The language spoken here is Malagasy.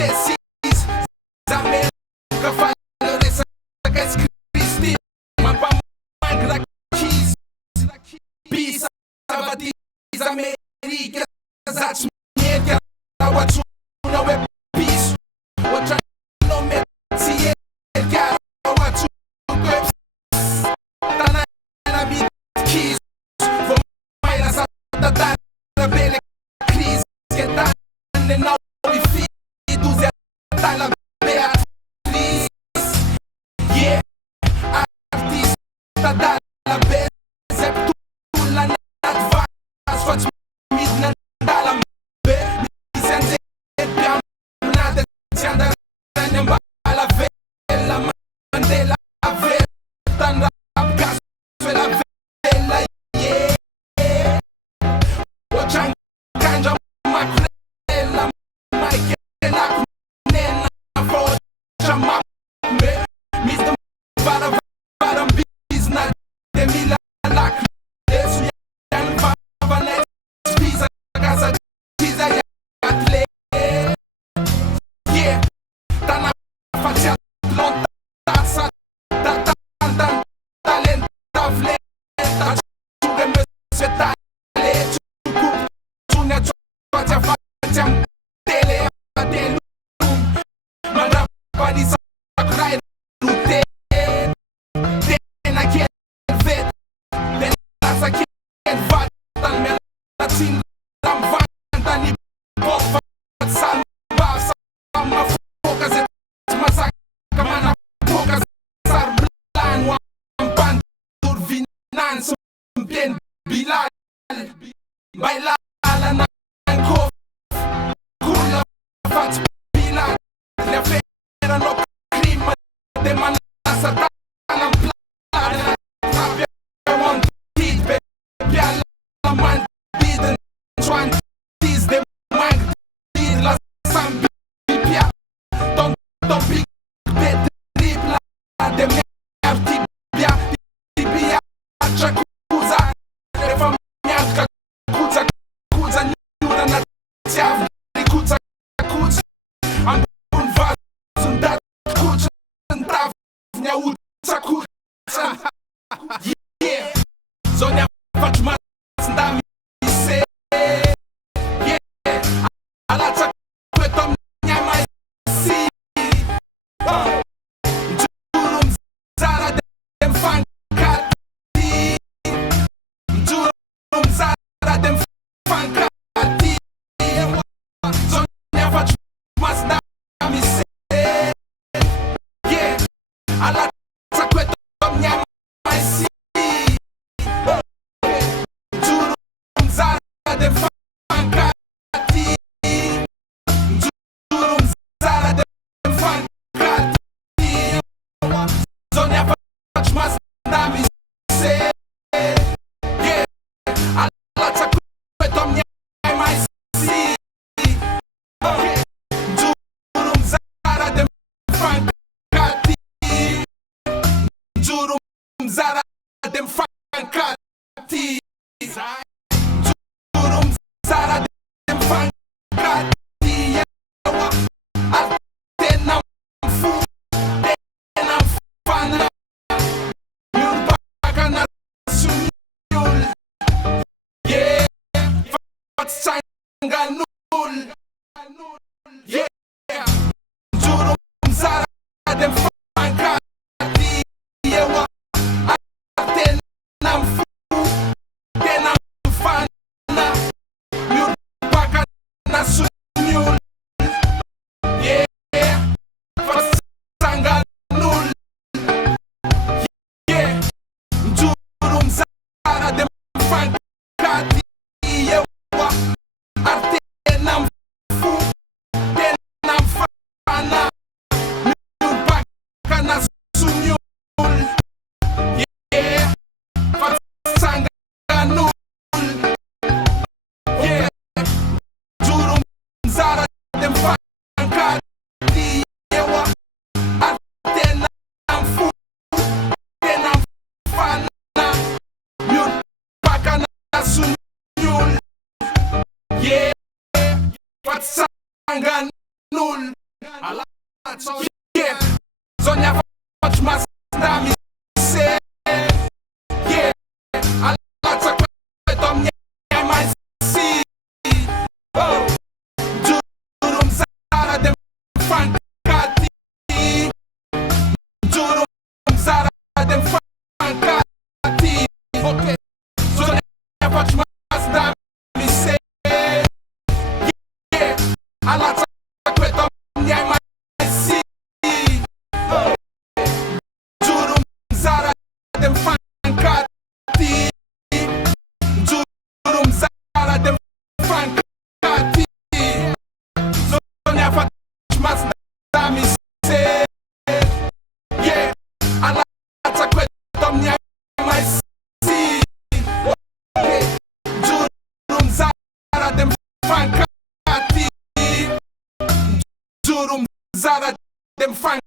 decis America falore sa kais Kristi Mampamang lakis Peace avadiz America Zach media What's no we peace What no me see it What's Tana na bit keys For my last that na bele crise Get down and now we feel la Beatriz, yeah, artista dalla Bezep, tu la nadva, sfaci midna dalla be, mi sente piam, nada c'anda nyamba la vela Mandela tan rap gas la vela yeah, wachang kanja makrela Mike la Mr. Para business de mila lac Desu yan vanet Visa casa Visa ya atle Yeah Tana faccia lonta Tasa Tatan Talent Tavle Chuge me svetale Chukup Chunya Chuatia Facciam Tele Adelu Manda Padisa Akrai Rute Tena Kien Vet Benasa Kien Vatan Melatin Lam Vatan Ni Bofa San Basa Ma Focus Masak Kamana Focus Sar Blan Wampan Turvinan Sumpien Bilal Bailala Nankof Kula Fat Bilal La Fera No Crima De Manasa Tanam Plana Fabia Want Tid Biala Man Biden Chuan Tiz De Mang Tid La Sambi Pia Don Big Bet Tripla De Mer Tibia Tibia Chakuza Refam Nyanka Kuza Kuza Nyura Na Tiav Kuza Kuza Ambun Vaz Sundat Kuza Ntav Nyauza Kuza Yeah Zonia Fatma Ndami Se Yeah Alata Kwetom Nyamai Si Jurum Zara Dem Fankati Jurum Zara Dem Fankati Zonia Fatma Ndami Se Yeah Alata Kwetom Nyamai Si Jurum Zara Dem Fankati Jurum Zara Dem Fankati Zonia Fatma Ndami Se Yeah Alata Kwetom Nyamai Si Jurum Zara Dem Fankati Jurum Zara Dem Fankati Jurum Zara Dem Fankati Atenam Fu Tenam Fana Yurpakana Sunyul Yeah Fatsanganul Yeah Jurum Zara Dem Fankati Atenam Fu Tenam Fana Yurpakana Sunyul Yeah Fatsanganul Yeah Jurum Zara Dem Fankati Atenam Fu Tenam Fana Yurpakana Sunyul Yeah Fatsanganul Yeah Jurum Zara Dem Fankati Atenam Fu Tenam Fana Yurpakana Sunyul Yeah Fatsanganul Yeah, sonha forte, mas dá me ser. Yeah, a lata com a minha mais si. Oh, jurum zara dem fancati. Jurum zara dem fancati. Ok, sonha forte, mas dá me ser. Yeah, a lata com a minha mais si. Jurum zara dem fancati. Jurum zara dem fancati. Sonha forte, mas dá me ser. Yeah, a lata com a minha mais si. Okay, jurum zara dem fancati. Jurum zara dem fancati.